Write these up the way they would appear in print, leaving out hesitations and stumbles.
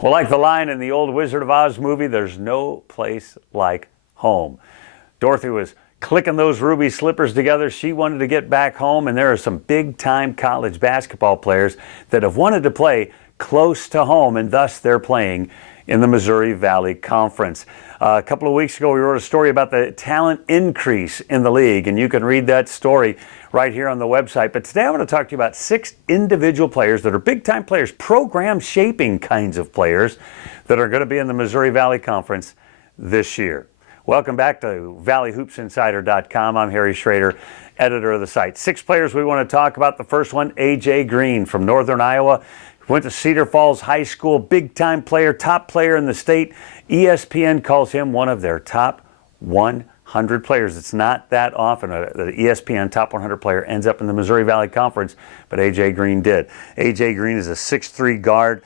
Well, like the line in the old Wizard of Oz movie, there's no place like home. Dorothy was clicking those ruby slippers together. She wanted to get back home, and there are some big-time college basketball players that have wanted to play close to home, and thus they're playing in the Missouri Valley Conference. A couple of weeks ago, we wrote a story about the talent increase in the league, and you can read that story right here on the website. But today I want to talk to you about 6 individual players that are big-time players, program-shaping kinds of players that are going to be in the Missouri Valley Conference this year. Welcome back to ValleyHoopsInsider.com. I'm Harry Schrader, editor of the site. 6 players we want to talk about. The first one, A.J. Green from Northern Iowa. Went to Cedar Falls High School, big-time player, top player in the state. ESPN calls him one of their top 100 players. It's not that often the ESPN top 100 player ends up in the Missouri Valley Conference, but A.J. Green did. A.J. Green is a 6'3" guard,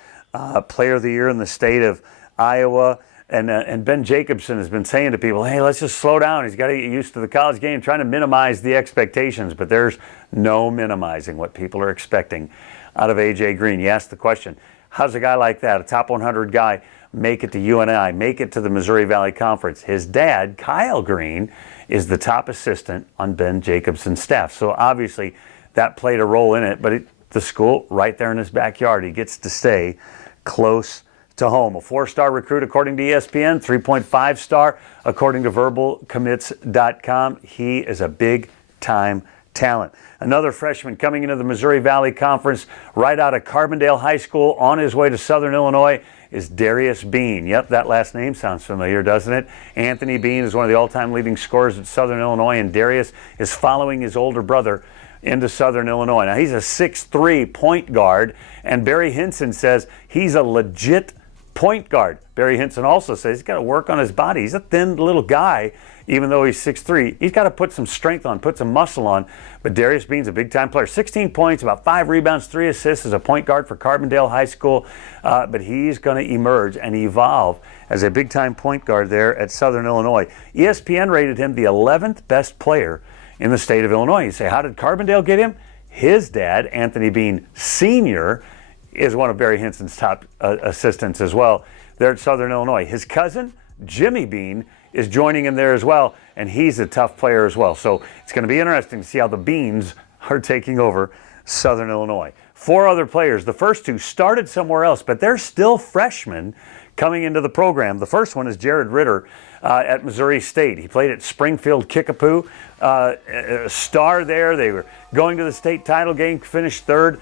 player of the year in the state of Iowa. And Ben Jacobson has been saying to people, hey, let's just slow down. He's got to get used to the college game, trying to minimize the expectations. But there's no minimizing what people are expecting out of A.J. Green. You ask the question, how does a guy like that, a top 100 guy, make it to UNI, make it to the Missouri Valley Conference? His dad, Kyle Green, is the top assistant on Ben Jacobson's staff. So obviously that played a role in it, but the school right there in his backyard, he gets to stay close to home. A 4-star recruit according to ESPN, 3.5-star according to verbalcommits.com. He is a big-time talent. Another freshman coming into the Missouri Valley Conference right out of Carbondale High School on his way to Southern Illinois is Darius Beam. Yep, that last name sounds familiar, doesn't it? Anthony Beam is one of the all-time leading scorers at Southern Illinois, and Darius is following his older brother into Southern Illinois. Now, he's a 6'3" point guard, and Barry Hinson says he's a legit point guard. Barry Hinson also says he's got to work on his body. He's a thin little guy, even though he's 6'3". He's got to put some strength on, put some muscle on. But Darius Beam's a big-time player. 16 points, about 5 rebounds, 3 assists as a point guard for Carbondale High School. But he's going to emerge and evolve as a big-time point guard there at Southern Illinois. ESPN rated him the 11th best player in the state of Illinois. You say, how did Carbondale get him? His dad, Anthony Beam Sr., is one of Barry Hinson's top assistants as well there at Southern Illinois. His cousin, Jimmy Beam, is joining him there as well, and he's a tough player as well. So it's going to be interesting to see how the Beams are taking over Southern Illinois. 4 other players. The first 2 started somewhere else, but they're still freshmen coming into the program. The first one is Jared Ritter at Missouri State. He played at Springfield Kickapoo, a star there. They were going to the state title game, finished 3rd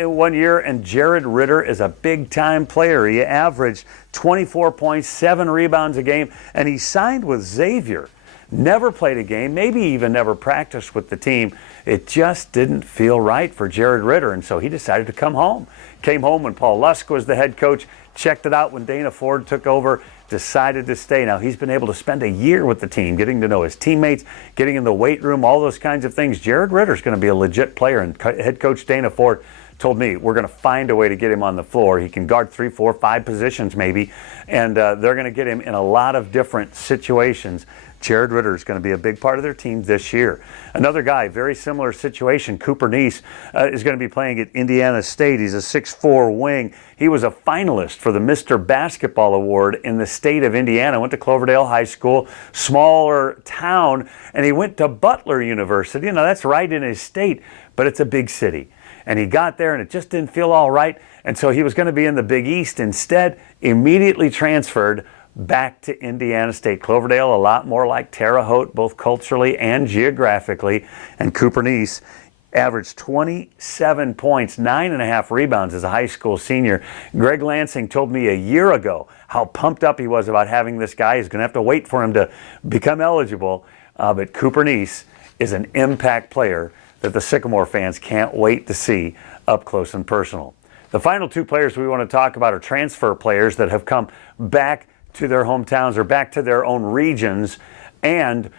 in 1 year, and Jared Ritter is a big-time player. He averaged 24 points, 7 rebounds a game, and he signed with Xavier. Never played a game, maybe even never practiced with the team. It just didn't feel right for Jared Ritter, and so he decided to come home. Came home when Paul Lusk was the head coach, checked it out when Dana Ford took over, decided to stay. Now, he's been able to spend a year with the team, getting to know his teammates, getting in the weight room, all those kinds of things. Jared Ritter's going to be a legit player, and head coach Dana Ford told me we're going to find a way to get him on the floor. He can guard 3, 4, 5 positions maybe, and they're going to get him in a lot of different situations. Jared Ritter is going to be a big part of their team this year. Another guy, very similar situation, Cooper Neese, is going to be playing at Indiana State. He's a 6'4" wing. He was a finalist for the Mr. Basketball Award in the state of Indiana. Went to Cloverdale High School, smaller town, and he went to Butler University. Now, that's right in his state, but it's a big city. And he got there, and it just didn't feel all right, and so he was going to be in the Big East. Instead, immediately transferred back to Indiana State. Cloverdale, a lot more like Terre Haute, both culturally and geographically. And Cooper Neese averaged 27 points, 9.5 rebounds as a high school senior. Greg Lansing told me a year ago how pumped up he was about having this guy. He's going to have to wait for him to become eligible. But Cooper Neese is an impact player that the Sycamore fans can't wait to see up close and personal. The final 2 players we want to talk about are transfer players that have come back to their hometowns or back to their own regions and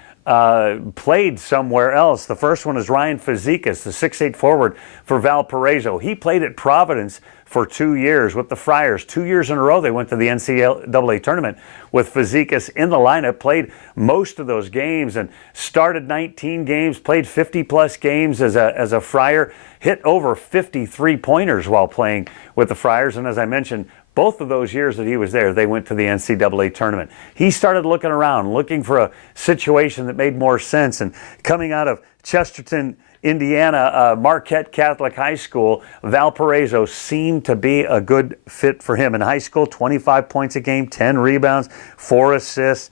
played somewhere else. The first one is Ryan Physique, the 6'8" forward for Valparaiso. He played at Providence for 2 years with the Friars. 2 years in a row they went to the NCAA tournament with Physique in the lineup, played most of those games and started 19 games, played 50-plus games as a Friar, hit over 50 three-pointers while playing with the Friars, and as I mentioned, Both of those years that he was there, they went to the NCAA tournament. He started looking around, looking for a situation that made more sense. And coming out of Chesterton, Indiana, Marquette Catholic High School, Valparaiso seemed to be a good fit for him. In high school, 25 points a game, 10 rebounds, 4 assists.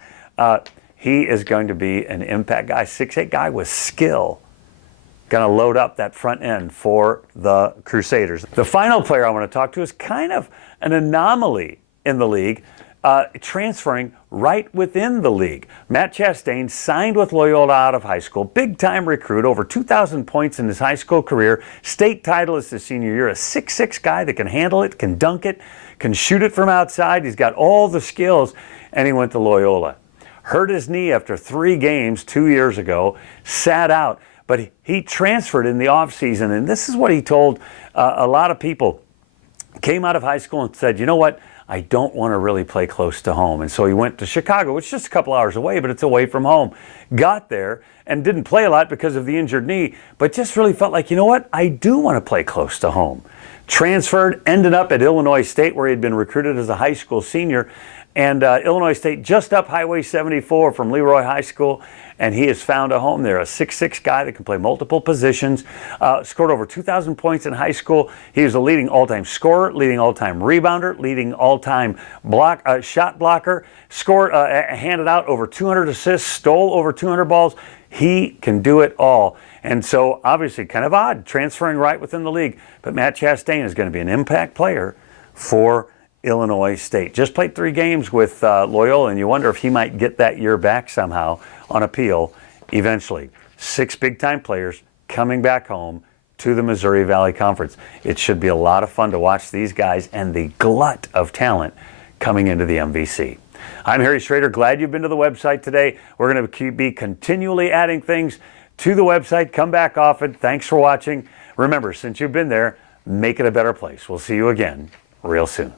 He is going to be an impact guy, 6'8" guy with skill. Going to load up that front end for the Crusaders. The final player I want to talk to is kind of an anomaly in the league, transferring right within the league. Matt Chastain signed with Loyola out of high school, big-time recruit, over 2,000 points in his high school career, state titleist his senior year, a 6'6" guy that can handle it, can dunk it, can shoot it from outside. He's got all the skills, and he went to Loyola. Hurt his knee after 3 games 2 years ago, sat out. But he transferred in the offseason, and this is what he told a lot of people. Came out of high school and said, you know what, I don't want to really play close to home. And so he went to Chicago, which is just a couple hours away, but it's away from home. Got there and didn't play a lot because of the injured knee, but just really felt like, you know what, I do want to play close to home. Transferred, ended up at Illinois State, where he had been recruited as a high school senior. And Illinois State just up Highway 74 from Leroy High School, and he has found a home there. A 6'6" guy that can play multiple positions, scored over 2,000 points in high school. He was a leading all-time scorer, leading all-time rebounder, leading all-time shot blocker, scored, handed out over 200 assists, stole over 200 balls. He can do it all. And so obviously kind of odd, transferring right within the league. But Matt Chastain is going to be an impact player for Illinois State. Just played 3 games with Loyola, and you wonder if he might get that year back somehow on appeal eventually. 6 big-time players coming back home to the Missouri Valley Conference. It should be a lot of fun to watch these guys and the glut of talent coming into the MVC. I'm Harry Schrader. Glad you've been to the website today. We're going to be continually adding things to the website. Come back often. Thanks for watching. Remember, since you've been there, make it a better place. We'll see you again real soon.